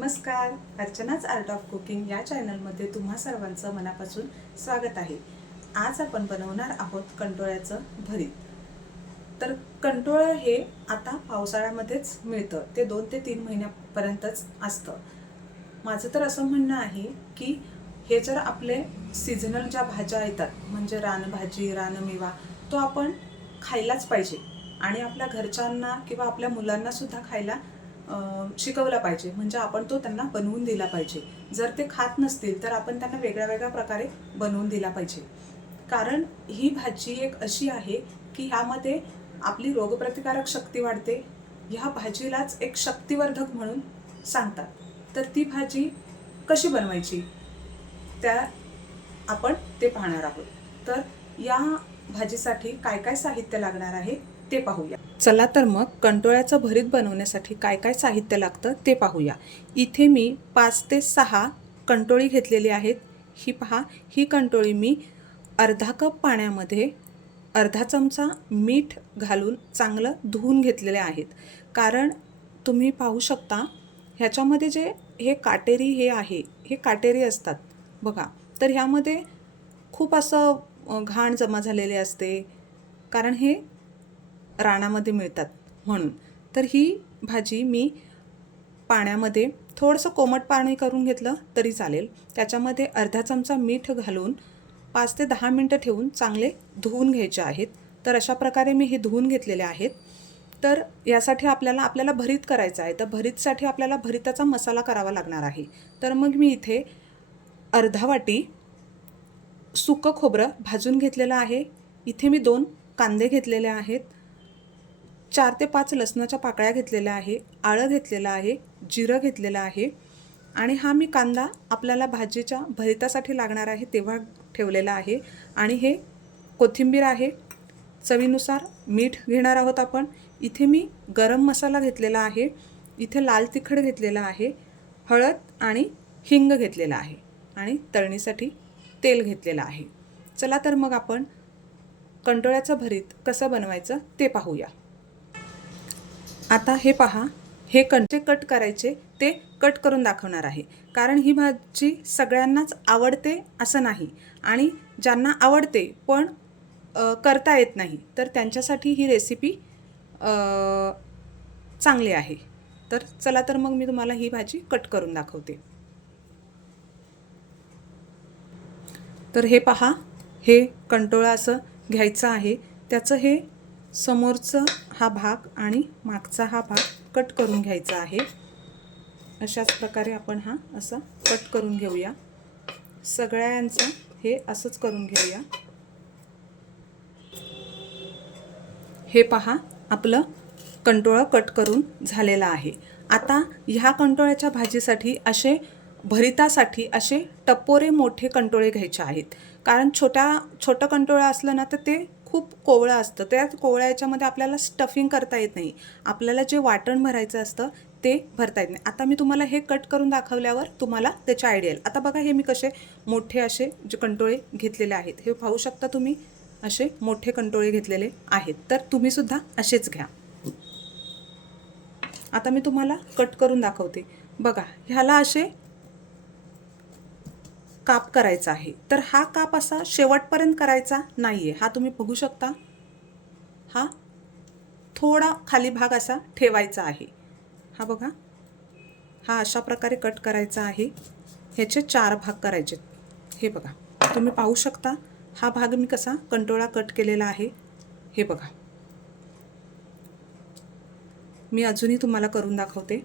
नमस्कार. अर्चनाच art of cooking या चॅनलमध्ये तुम्हा सर्वांचं मनापासून स्वागत आहे. आज आपण बनवणार आहोत कंटोळ्याचं भरीत. तर कंटोळं हे आता पावसाळ्यामध्येच मिळतं. ते दोन ते तीन महिन्यापर्यंतच असतं. माझं तर असं म्हणणं आहे की हे जर आपले सीझनल ज्या भाज्या येतात म्हणजे रानभाजी रानमेवा तो आपण खायलाच पाहिजे. आणि आपल्या घरच्यांना किंवा आपल्या मुलांना सुद्धा खायला शिकवला पाहिजे. म्हणजे आपण तो त्यांना बनवून दिला पाहिजे. जर ते खात नसतील तर आपण त्यांना वेगळ्या वेगळ्या प्रकारे बनवून दिला पाहिजे. कारण ही भाजी एक अशी आहे की ह्यामध्ये आपली रोगप्रतिकारक शक्ती वाढते. ह्या भाजीलाच एक शक्तिवर्धक म्हणून सांगतात. तर ती भाजी कशी बनवायची? त्या आपण ते पाहणार आहोत. तर या भाजीसाठी काय काय साहित्य लागणार आहे ते पाहूया. चला तर मग कंटोळ्याचं भरीत बनवण्यासाठी काय काय साहित्य लागतं ते पाहूया. इथे मी पाच ते सहा कंटोळी घेतलेली आहेत. ही पहा ही कंटोळी मी अर्धा कप पाण्यामध्ये अर्धा चमचा मीठ घालून चांगलं धुवून घेतलेले आहेत. कारण तुम्ही पाहू शकता ह्याच्यामध्ये जे हे काटेरी हे आहे हे काटेरी असतात. बघा तर ह्यामध्ये खूप असं घाण जमा झालेले असते. कारण हे रानामध्ये मिळतात म्हणून. तर ही भाजी मी पाण्यामध्ये थोडंसं कोमट पाणी करून घेतलं तरी चालेल. त्याच्यामध्ये अर्धा चमचा मीठ घालून पाच ते दहा मिनटं ठेवून चांगले धुवून घ्यायचे आहेत. तर अशा प्रकारे मी हे धुवून घेतलेले आहेत. तर यासाठी आपल्याला आपल्याला भरीत करायचं आहे. तर भरीतसाठी आपल्याला भरीताचा मसाला करावा लागणार आहे. तर मग मी इथे अर्धा वाटी सुकं खोबरं भाजून घेतलेलं आहे. इथे मी दोन कांदे घेतलेले आहेत. चार ते पाच लसणाच्या पाकळ्या घेतलेल्या आहे आळं घेतलेलं आहे जिरं घेतलेलं आहे आणि हा मी कांदा आपल्याला भाजीच्या भरितासाठी लागणार आहे तेव्हा ठेवलेला आहे. आणि हे कोथिंबीर आहे. चवीनुसार मीठ घेणार आहोत आपण. इथे मी गरम मसाला घेतलेला आहे. इथे लाल तिखट घेतलेला आहे. हळद आणि हिंग घेतलेला आहे. आणि तळणीसाठी तेल घेतलेलं आहे. चला तर मग आपण कंटोळ्याचं भरीत कसं बनवायचं ते पाहूया. आता हे पहा हे कंचे कट करायचे ते कट करून दाखवणार आहे. कारण ही भाजी सगळ्यांनाच आवडते असं नाही. आणि ज्यांना आवडते पण करता येत नाही तर त्यांच्यासाठी ही रेसिपी चांगली आहे. तर चला तर मग मी तुम्हाला ही भाजी कट करून दाखवते. तर हे पहा हे कंटोळा असं घ्यायचं आहे. त्याचं हे समोरचा हा भाग आणि मागचा हा भाग कट करून घ्यायचा आहे. अशाच प्रकारे आपण हा असा कट करून घेऊया. सगळ्यांचं हे असंच करून घेऊया. हे पहा आपलं कंटोळं कट करून झालेलं आहे. आता ह्या कंटोळ्याच्या भाजीसाठी असे भरितासाठी असे टपोरे मोठे कंटोळे घ्यायचे आहेत. कारण छोट्या छोटं कंटोळं असलं ना तर ते खूप कोवळं असतं. त्या कोवळ्या याच्यामध्ये आपल्याला स्टफिंग करता येत नाही. आपल्याला जे वाटण भरायचं असतं ते भरता येत नाही. आता मी तुम्हाला हे कट करून दाखवल्यावर तुम्हाला त्याची आयडिया येईल. आता बघा हे मी कसे मोठे असे जे कंटोळे घेतलेले आहेत. हे पाहू शकता तुम्ही असे मोठे कंटोळे घेतलेले आहेत. तर तुम्ही सुद्धा असेच घ्या. आता मी तुम्हाला कट करून दाखवते. बघा ह्याला असे काप करायचा आहे. तर हा काप असा शेवटपर्यंत करायचा नाही आहे हा तुम्ही बघू शकता. हा थोडा खाली भाग असा ठेवायचा आहे. हा बघा. हा अशा प्रकारे कट करायचा आहे. ह्याचे चार भाग करायचे. हे बघा. तुम्ही पाहू शकता. हा भाग मी कसा कंटोळा कट केलेला आहे. हे बघा. मी अजूनही तुम्हाला करून दाखवते.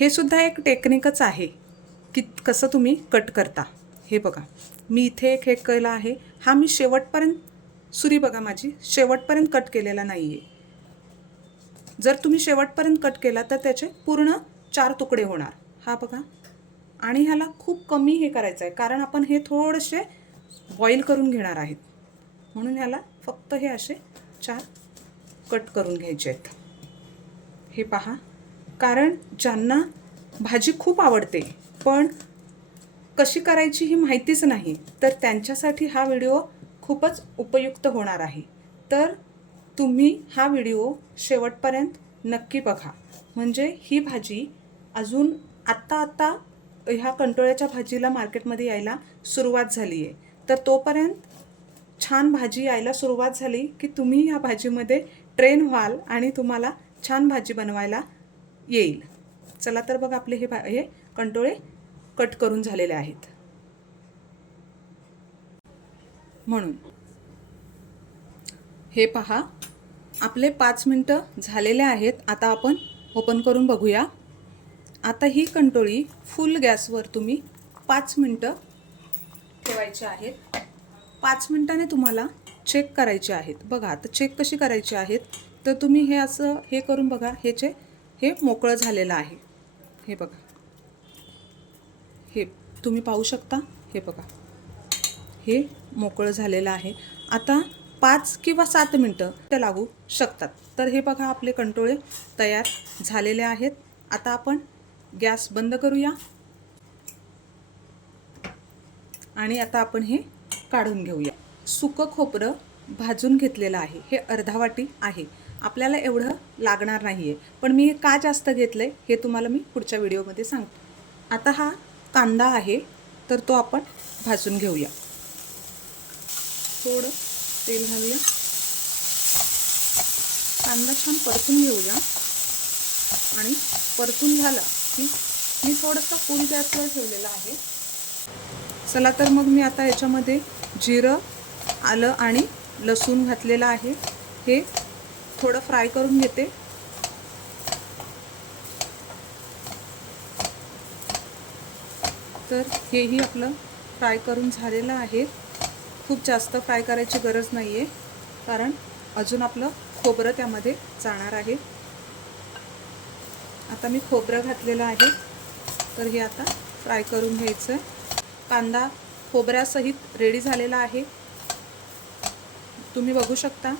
हे सुद्धा एक टेक्निकच आहे. की कसं तुम्ही कट करता? हे बघा. मी इथे एक हे केला आहे. हा मी शेवटपर्यंत सुरी बघा माझी शेवटपर्यंत कट केलेला नाही आहे जर तुम्ही शेवटपर्यंत कट केला तर त्याचे पूर्ण चार तुकडे होणार. हा बघा. आणि ह्याला खूप कमी हे करायचं आहे. कारण आपण हे थोडेसे बॉईल करून घेणार आहेत. म्हणून ह्याला फक्त हे असे चार कट करून घ्यायचे आहेत. हे पहा. कारण ज्यांना भाजी खूप आवडते पण कशी करायची ही माहितीच नाही तर त्यांच्यासाठी हा व्हिडिओ खूपच उपयुक्त होणार आहे. तर तुम्ही हा व्हिडिओ शेवटपर्यंत नक्की बघा. म्हणजे ही भाजी अजून आत्ता आत्ता ह्या कंटोळ्याच्या भाजीला मार्केटमध्ये यायला सुरुवात झाली आहे. तर तोपर्यंत छान भाजी यायला सुरुवात झाली की तुम्ही ह्या भाजीमध्ये ट्रेन व्हाल आणि तुम्हाला छान भाजी बनवायला येईल. चला तर बघ आपले हे भा हे कंटोळे कट करून झालेले आहेत. म्हणून हे पहा आपले पाच मिनटं झालेले आहेत आता आपण ओपन करून बघूया. आता ही कंटोळी फुल गॅसवर तुम्ही पाच मिनटं ठेवायची आहेत. पाच मिनटाने तुम्हाला चेक करायचे आहेत. बघा आता चेक कशी करायची आहेत तर तुम्ही हे असं हे करून बघा ह्याचे हे मोकळं झालेलं आहे. हे बघा. हे तुम्ही पाहू शकता. हे बघा. हे मोकळं झालेलं आहे. आता पाच किंवा सात मिनटं ते लागू शकतात. तर हे बघा आपले कंटोळे तयार झालेले आहेत. आता आपण गॅस बंद करूया. आणि आता आपण हे काढून घेऊया. सुकं खोबरं भाजून घेतलेलं आहे. हे अर्धा वाटी आहे. आपल्याला एवढं लागणार नाही आहे पण मी हे का जास्त घेतलं आहे हे तुम्हाला मी पुढच्या व्हिडिओमध्ये सांगतो. आता हा कांदा आहे तर तो आपण भाजून घेऊया. थोडं तेल घालूया. कांदा छान परतून घेऊया. आणि परतून झाला की मी थोडंसं फुल गॅसवर ठेवलेलं आहे. चला तर मग मी आता याच्यामध्ये जिरं आलं आणि लसूण घातलेलं आहे. हे थोडं फ्राय करून घेते. तर हेही आपलं फ्राय करून झालेलं आहे. खूप जास्त फ्राय करायची गरज नाही आहे कारण अजून आपलं खोबरं त्यामध्ये जाणार आहे. आता मी खोबरं घातलेलं आहे. तर हे आता फ्राय करून घ्यायचं. कांदा खोबऱ्यासहित रेडी झालेला आहे. तुम्ही बघू शकता.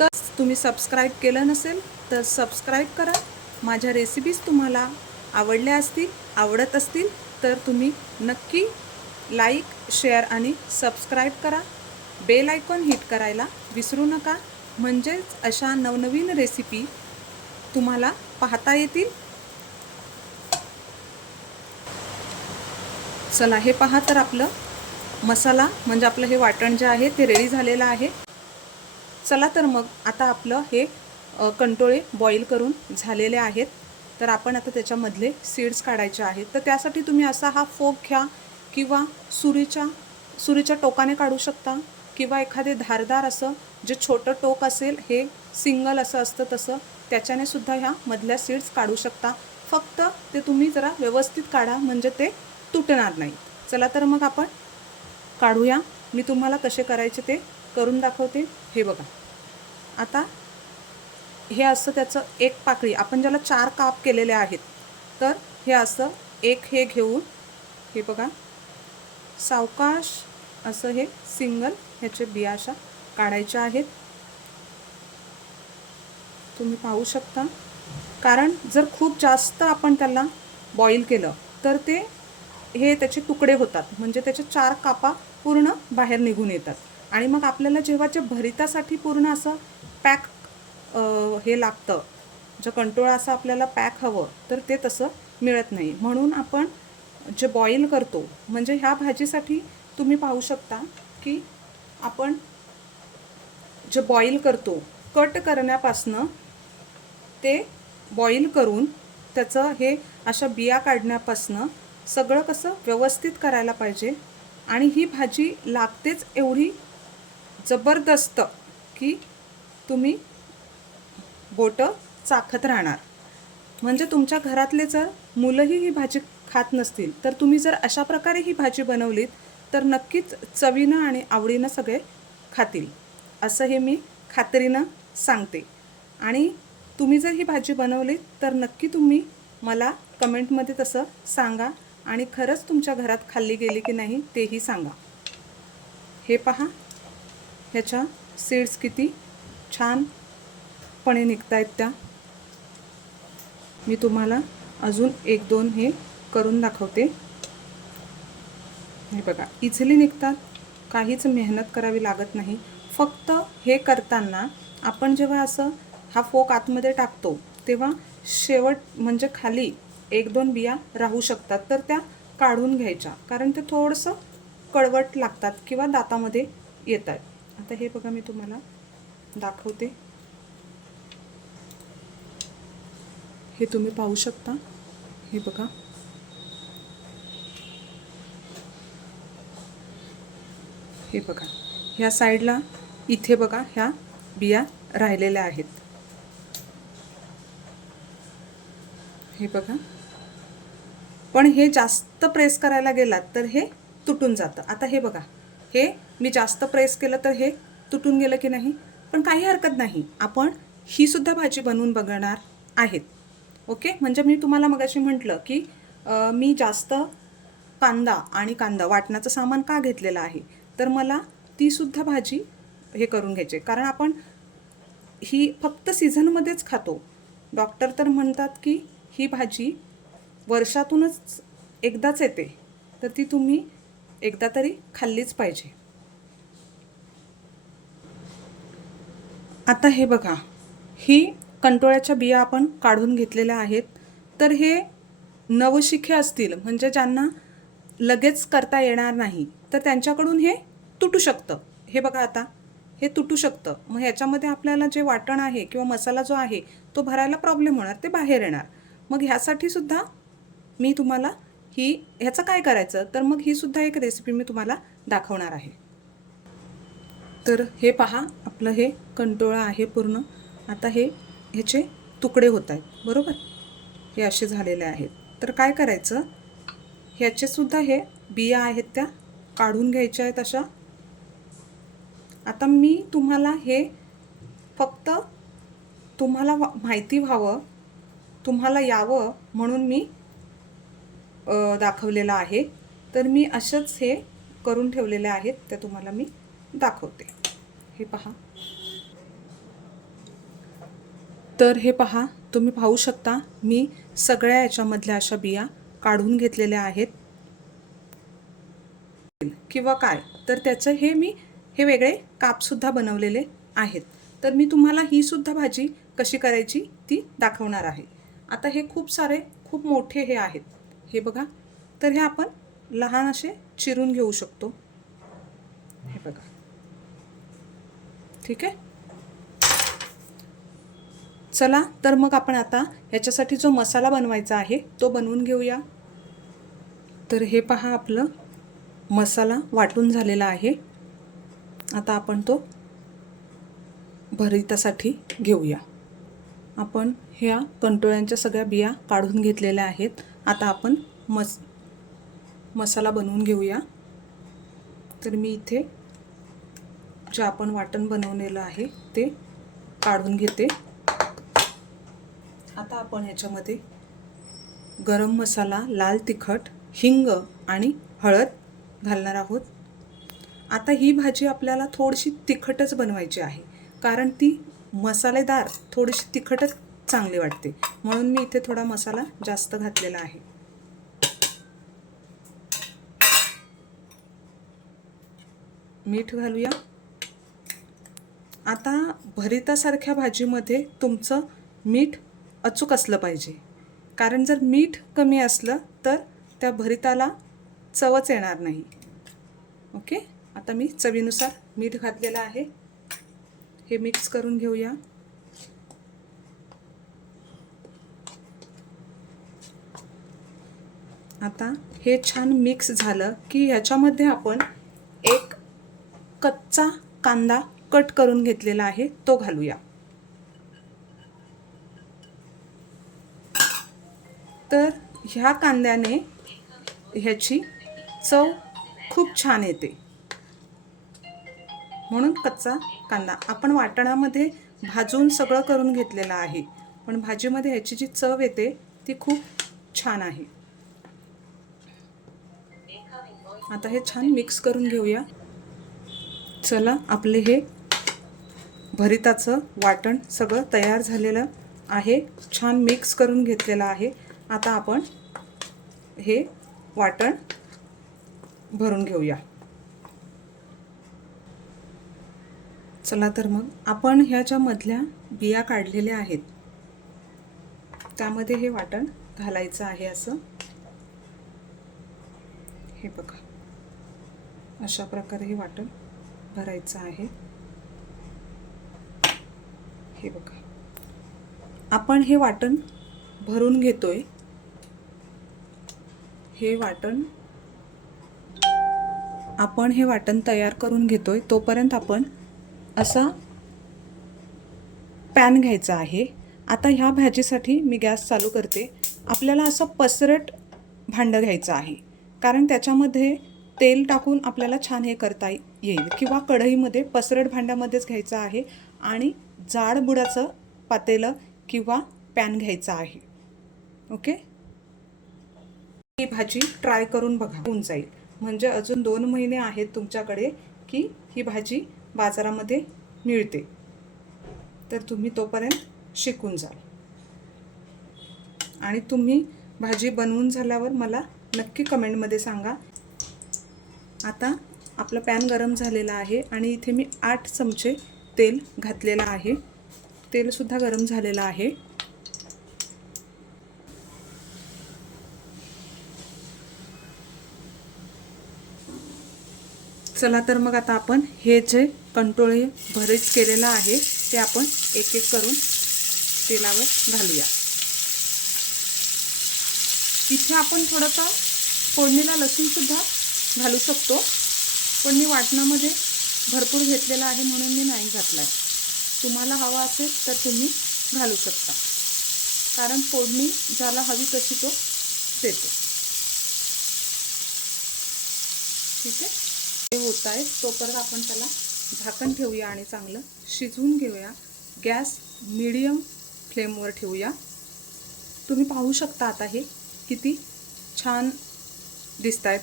तर तुम्ही सबस्क्राईब केलं नसेल तर सबस्क्राईब करा. माझ्या रेसिपीज तुम्हाला आवडल्या असतील आवडत असतील तर तुम्ही नक्की लाईक शेअर आणि सबस्क्राईब करा. बेल आयकॉन हिट करायला विसरू नका. म्हणजेच अशा नवनवीन रेसिपी तुम्हाला पाहता येतील. चला हे पहा तर आपलं मसाला म्हणजे आपलं हे वाटण जे आहे ते रेडी झालेलं आहे. चला तर मग आता आपलं हे कंटोळे बॉईल करून झालेले आहेत. तर आपण आता त्याच्यामधले सीड्स काढायचे आहेत. तर त्यासाठी तुम्ही असा हा फोक घ्या किंवा सुरीच्या सुरीच्या टोकाने काढू शकता किंवा एखादे धारदार असं जे छोटं टोक असेल हे सिंगल असं असतं तसं त्याच्याने सुद्धा ह्या मधल्या सीड्स काढू शकता. फक्त ते तुम्ही जरा व्यवस्थित काढा म्हणजे ते तुटणार नाही. चला तर मग आपण काढूया. मी तुम्हाला कसे करायचे ते करून दाखवते. हे बघा. आता हे असं त्याचं एक पाकळी आपण ज्याला चार काप केलेले आहेत तर हे असं एक हे घेऊन हे बघा सावकाश असं हे सिंगल ह्याचे बियाशा काढायच्या आहेत. तुम्ही पाहू शकता. कारण जर खूप जास्त आपण त्याला बॉईल केलं तर ते हे त्याचे तुकडे होतात. म्हणजे त्याचे चार कापा पूर्ण बाहेर निघून येतात. आणि मग आपल्याला जेव्हा जे भरितासाठी पूर्ण असं पॅक हे लागतं. जे कंटोळा असं आपल्याला पॅक हवं तर ते तसं मिळत नाही. म्हणून आपण जे बॉईल करतो म्हणजे ह्या भाजीसाठी तुम्ही पाहू शकता की आपण जे बॉईल करतो कट करण्यापासनं ते बॉईल करून त्याचं हे अशा बिया काढण्यापासनं सगळं कसं व्यवस्थित करायला पाहिजे. आणि ही भाजी लागतेच एवढी जबरदस्त की तुम्ही बोटं चाखत राहणार. म्हणजे तुमच्या घरातले जर मुलंही ही भाजी खात नसतील तर तुम्ही जर अशा प्रकारे ही भाजी बनवलीत तर नक्कीच चवीनं आणि आवडीनं सगळे खातील. असं हे मी खात्रीनं सांगते. आणि तुम्ही जर ही भाजी बनवलीत तर नक्की तुम्ही मला कमेंटमध्ये तसं सांगा आणि खरंच तुमच्या घरात खाल्ली गेली की नाही तेही सांगा. हे पहा ह्याच्या सीड्स किती छान निघत आहेत त्या. मी तुम्हाला अजून एक दोन हे करून दाखवते. हे बघा इझिली निघतात. काहीच मेहनत करावी लागत नाही. फक्त हे करताना आपण जेव्हा असं हा फोक आतमध्ये टाकतो तेव्हा शेवट म्हणजे खाली एक दोन बिया राहू शकतात तर त्या काढून घ्यायच्या. कारण ते थोडंसं कळवट लागतात किंवा दातामध्ये येत आहेत आता हे बघा मी तुम्हाला दाखवते. हे तुम्ही पाहू शकता. हे बघा. हे बघा. ह्या साईडला इथे बघा ह्या बिया राहिलेल्या आहेत. हे बघा. पण हे जास्त प्रेस करायला गेलात तर हे तुटून जातं. आता हे बघा. हे मी जास्त प्रेस केलं तर हे तुटून गेलं की नाही? पण काही हरकत नाही. आपण ही सुद्धा भाजी बनवून बघणार आहेत. ओके? म्हणजे मी तुम्हाला मगाशी म्हटलं की मी जास्त कांदा आणि कांदा वाटण्याचं सामान का घेतलेलं आहे? तर मला तीसुद्धा भाजी हे करून घ्यायची कारण आपण ही फक्त सीझनमध्येच खातो. डॉक्टर तर म्हणतात की ही भाजी वर्षातूनच एकदाच येते. तर ती तुम्ही एकदा तरी खाल्लीच पाहिजे. आता हे बघा. ही कंटोळ्याच्या बिया आपण काढून घेतलेल्या आहेत. तर हे नवशिखे असतील म्हणजे ज्यांना लगेच करता येणार नाही तर त्यांच्याकडून हे तुटू शकतं. हे बघा आता हे तुटू शकतं. मग ह्याच्यामध्ये आपल्याला जे वाटण आहे किंवा मसाला जो आहे तो भरायला प्रॉब्लेम होणार ते बाहेर येणार. मग ह्यासाठी सुद्धा मी तुम्हाला ही ह्याचं काय करायचं? तर मग ही सुद्धा एक रेसिपी मी तुम्हाला दाखवणार आहे. तर हे पहा आपलं हे कंटोळा आहे पूर्ण. आता हे ह्याचे तुकडे होत आहेत बरोबर? हे असे झालेले आहेत. तर काय करायचं? ह्याचे सुद्धा हे बिया आहेत त्या काढून घ्यायच्या आहेत अशा. आता मी तुम्हाला हे फक्त तुम्हाला माहिती व्हावं तुम्हाला यावं म्हणून मी दाखवलेलं आहे. तर मी अशाच हे करून ठेवलेले आहेत ते तुम्हाला मी दाखवते. हे पहा. तर हे पहा तुम्ही पाहू शकता मी सगळ्या याच्यामधल्या अशा बिया काढून घेतलेल्या आहेत. किंवा काय? तर त्याचं हे मी हे वेगळे कापसुद्धा बनवलेले आहेत. तर मी तुम्हाला ही सुद्धा भाजी कशी करायची ती दाखवणार आहे. आता हे खूप सारे खूप मोठे हे आहेत. हे बघा. तर हे आपण लहान असे चिरून घेऊ शकतो. हे बघा. ठीक आहे? चला तर मग आपण आता याच्यासाठी जो मसाला बनवायचा आहे तो बनवून घेऊया. तर हे पहा आपलं मसाला वाटून झालेला आहे. आता आपण तो भरितासाठी घेऊया. आपण ह्या कंटोळ्यांच्या सगळ्या बिया काढून घेतलेल्या आहेत. आता आपण मस मसाला बनवून घेऊया. तर मी इथे जे आपण वाटण बनवलेलं आहे ते काढून घेते. आता आपण ह्याच्यामध्ये गरम मसाला लाल तिखट हिंग आणि हळद घालणार आहोत. आता ही भाजी आपल्याला थोडीशी तिखटच बनवायची आहे कारण ती मसालेदार थोडीशी तिखटच चांगली वाटते. म्हणून मी इथे थोडा मसाला जास्त घातलेला आहे. मीठ घालूया. आता भरितासारख्या भाजीमध्ये तुमचं मीठ अचूक असलं पाहिजे. कारण जर मीठ कमी असलं तर त्या भरिताला चवच येणार नाही. ओके? आता मी चवीनुसार मीठ घातलेलं आहे. हे मिक्स करून घेऊया. आता हे छान मिक्स झालं की ह्याच्यामध्ये आपण एक कच्चा कांदा कट करून घेतलेला आहे तो घालूया. तर ह्या कांद्याने ह्याची चव खूप छान येते. म्हणून कच्चा कांदा आपण वाटणामध्ये भाजून सगळं करून घेतलेलं आहे. पण भाजीमध्ये ह्याची जी चव येते ती खूप छान आहे. आता हे छान मिक्स करून घेऊया. चला आपले हे भरिताचं वाटण सगळं तयार झालेलं आहे. छान मिक्स करून घेतलेलं आहे. आता आपण हे वाटण भरून घेऊया. चला तर मग आपण ह्याच्या मधल्या बिया काढलेल्या आहेत. त्यामध्ये हे वाटण घालायचं आहे असं. हे बघा. अशा प्रकारे हे वाटण भरायचं आहे. हे बघा. आपण हे वाटण भरून घेतोय. हे वाटण आपण हे वाटण तयार करून घेतोय तोपर्यंत आपण असा पॅन घ्यायचा आहे. आता ह्या भाजीसाठी मी गॅस चालू करते. आपल्याला असं पसरट भांडं घ्यायचं आहे. कारण त्याच्यामध्ये तेल टाकून आपल्याला छान हे करता येईल. किंवा कढईमध्ये पसरट भांड्यामध्येच घ्यायचं आहे आणि जाड बुडाचं पातेलं किंवा पॅन घ्यायचं आहे. ओके? ही भाजी ट्राय करून बघा. होऊन जाईल. म्हणजे अजून दोन महिने आहेत तुमच्याकडे की ही भाजी बाजारामध्ये मिळते. तर तुम्ही तोपर्यंत शिकून जाल आणि तुम्ही भाजी बनवून झाल्यावर मला नक्की कमेंटमध्ये सांगा. आता आपलं पॅन गरम झालेलं आहे आणि इथे मी आठ चमचे तेल घातलेलं आहे. तेलसुद्धा गरम झालेलं आहे. चला तर मग आता आपण हे जे कंटोळे भरीत केलेलं आहे ते आपण एक एक करून तेलावर घालूया. इथे आपण थोडंसं फोडणीला लसूणसुद्धा घालू शकतो. पण मी वाटणामध्ये भरपूर घेतलेला आहे म्हणून मी नाही घातला आहे तुम्हाला हवा असेल तर तुम्ही घालू शकता. कारण फोडणी ज्याला हवी तशी तो देतो. ठीक आहे? हे होत आहे तोपर्यंत आपण त्याला झाकण ठेवूया आणि चांगलं शिजवून घेऊया. गॅस मिडियम फ्लेमवर ठेवूया. तुम्ही पाहू शकता आता हे किती छान दिसत आहेत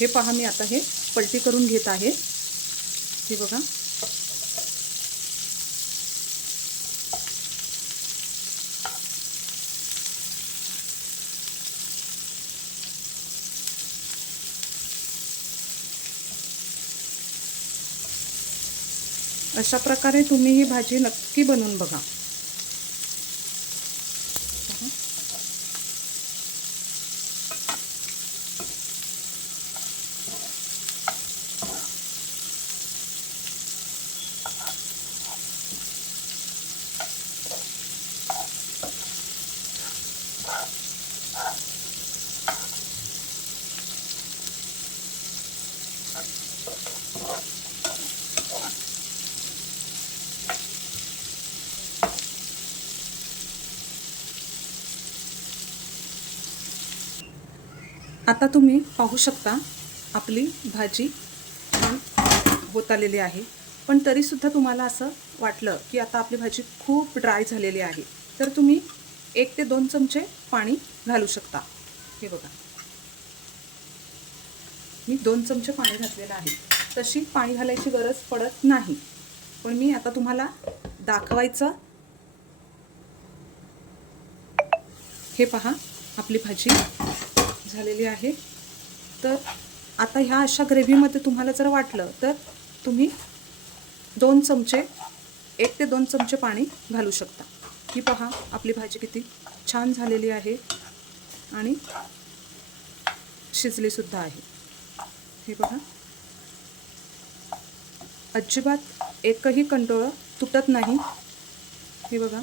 हे पहा मी आता हे पलटी करून घेत आहे. हे बघा. अशा प्रकारे तुम्ही ही भाजी नक्की बनवून बघा. आता तुम्ही पाहू शकता आपली भाजी छान होत आलेली आहे. पण तरीसुद्धा तुम्हाला असं वाटलं की आता आपली भाजी खूप ड्राय झालेली आहे. तर तुम्ही एक ते दोन चमचे पाणी घालू शकता. हे बघा. मी दोन चमचे पाणी घातलेलं आहे. तशी पाणी घालायची गरज पडत नाही. पण मी आता तुम्हाला दाखवायचं. हे पहा आपली भाजी झालेली आहे. तर आता ह्या अशा ग्रेव्हीमध्ये तुम्हाला जर वाटलं तर तुम्ही दोन चमचे एक ते दोन चमचे पाणी घालू शकता. ही पहा आपली भाजी किती छान झालेली आहे आणि शिजलीसुद्धा आहे. हे बघा. अजिबात एकही कंटोळं तुटत नाही. हे बघा.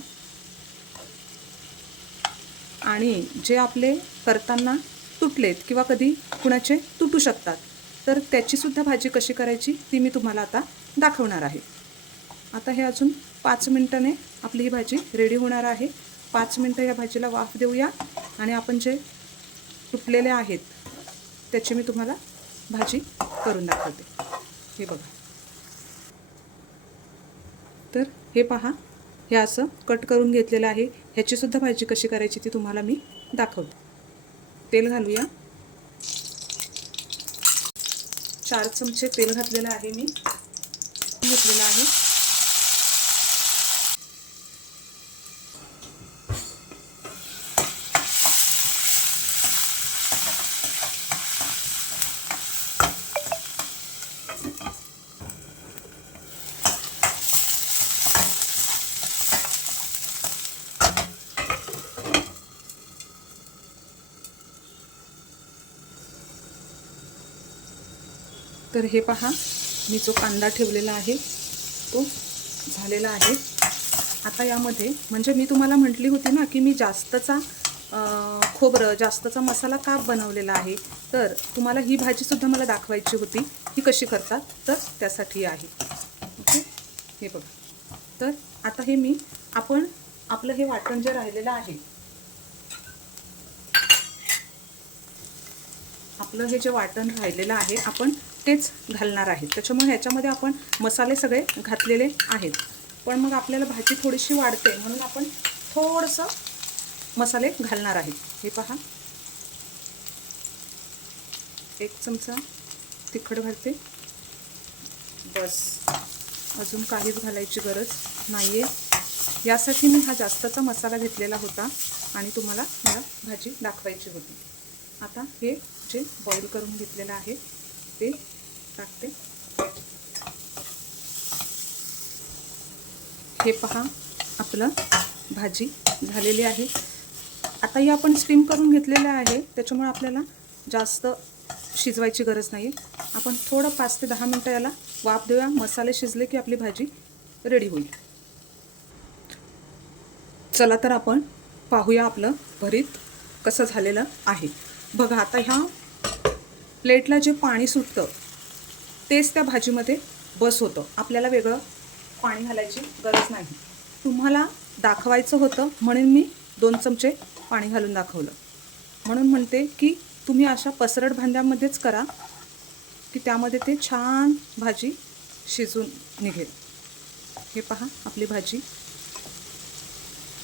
आणि जे आपले करताना तुटलेत किंवा कधी कुणाचे तुटू शकतात तर त्याचीसुद्धा भाजी कशी करायची ती मी तुम्हाला आता दाखवणार आहे. आता हे अजून पाच मिनटाने आपली ही भाजी रेडी होणार आहे. पाच मिनटं या भाजीला वाफ देऊया आणि आपण जे तुटलेले आहेत त्याची मी तुम्हाला भाजी करून दाखवते. हे बघा. तर हे पहा हे असं कट करून घेतलेलं आहे. ह्याचीसुद्धा भाजी कशी करायची ती तुम्हाला मी दाखवते. तेल घालूया. चार चमचे तेल घातलेलं आहे मी. घेतलेलं आहे. हे पहा. मी जो कांदा ठेवलेला आहे तो झालेला आहे. आता यामध्ये म्हणजे मी तुम्हाला म्हटली होती ना की मी जास्तचा खोबरं जास्तचा मसाला काप बनवलेला आहे? तर तुम्हाला ही भाजीसुद्धा मला दाखवायची होती. ही कशी करतात? तर त्यासाठी आहे. ओके? हे बघा. तर आता हे मी आपण आपलं हे वाटण जे राहिलेलं आहे आपलं हे जे वाटण राहिलेलं आहे आपण तेच घालणार आहे त्याच्यामुळे ह्याच्यामध्ये आपण मसाले सगळे घातलेले आहेत. पण मग आपल्याला भाजी थोडीशी वाढते म्हणून आपण थोडंसं मसाले घालणार आहेत. हे पहा. एक चमचा तिखट घालते. बस. अजून काहीच घालायची गरज नाही आहे यासाठी मी हा जास्तचा मसाला घेतलेला होता आणि तुम्हाला मला भाजी दाखवायची होती. आता हे जे बॉईल करून घेतलेलं आहे ते टाकते. हे पहा आपलं भाजी झालेली आहे. आता ही आपण स्टीम करून घेतलेलं आहे त्याच्यामुळे आपल्याला जास्त शिजवायची गरज नाही आपण थोडं पाच ते दहा मिनटं याला वाफ देऊया. मसाले शिजले की आपली भाजी रेडी होईल. चला तर आपण पाहूया आपलं भरीत कसं झालेलं आहे. बघा आता ह्या प्लेटला जे पाणी सुटतं तेच त्या भाजीमध्ये बस होतं. आपल्याला वेगळं पाणी घालायची गरज नाही. तुम्हाला दाखवायचं होतं म्हणून मी दोन चमचे पाणी घालून दाखवलं. म्हणून म्हणते की तुम्ही अशा पसरट भांड्यामध्येच करा की त्यामध्ये ते छान भाजी शिजून निघेल. हे पहा आपली भाजी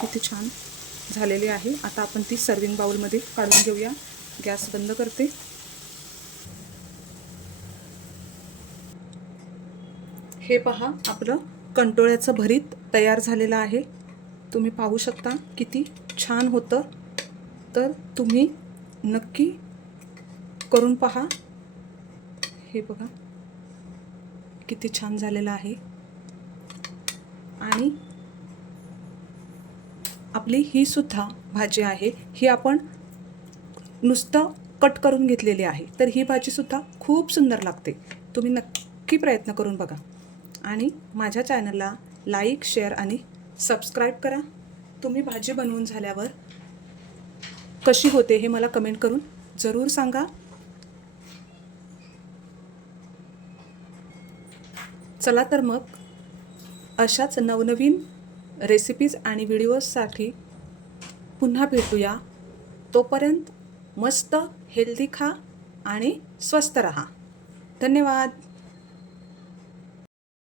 किती छान झालेली आहे. आता आपण ती सर्विंग बाउलमध्ये काढून घेऊया. गॅस बंद करते. हे पहा आपलं कंटोळ्याचं भरीत तयार झालेलं आहे. तुम्ही पाहू शकता किती छान होतं. तर तुम्ही नक्की करून पहा. हे बघा किती छान झालेलं आहे. आणि आपली ही सुद्धा भाजी आहे. ही आपण नुसतं कट करून घेतलेली आहे. तर ही भाजीसुद्धा खूप सुंदर लागते. तुम्ही नक्की प्रयत्न करून बघा. आणि माझ्या चॅनलला लाईक शेअर आणि सबस्क्राईब करा. तुम्ही भाजी बनवून झाल्यावर कशी होते हे मला कमेंट करून जरूर सांगा. चला तर मग अशाच नवनवीन रेसिपीज आणि व्हिडिओजसाठी पुन्हा भेटूया. तोपर्यंत मस्त हेल्दी खा आणि स्वस्त रहा. धन्यवाद.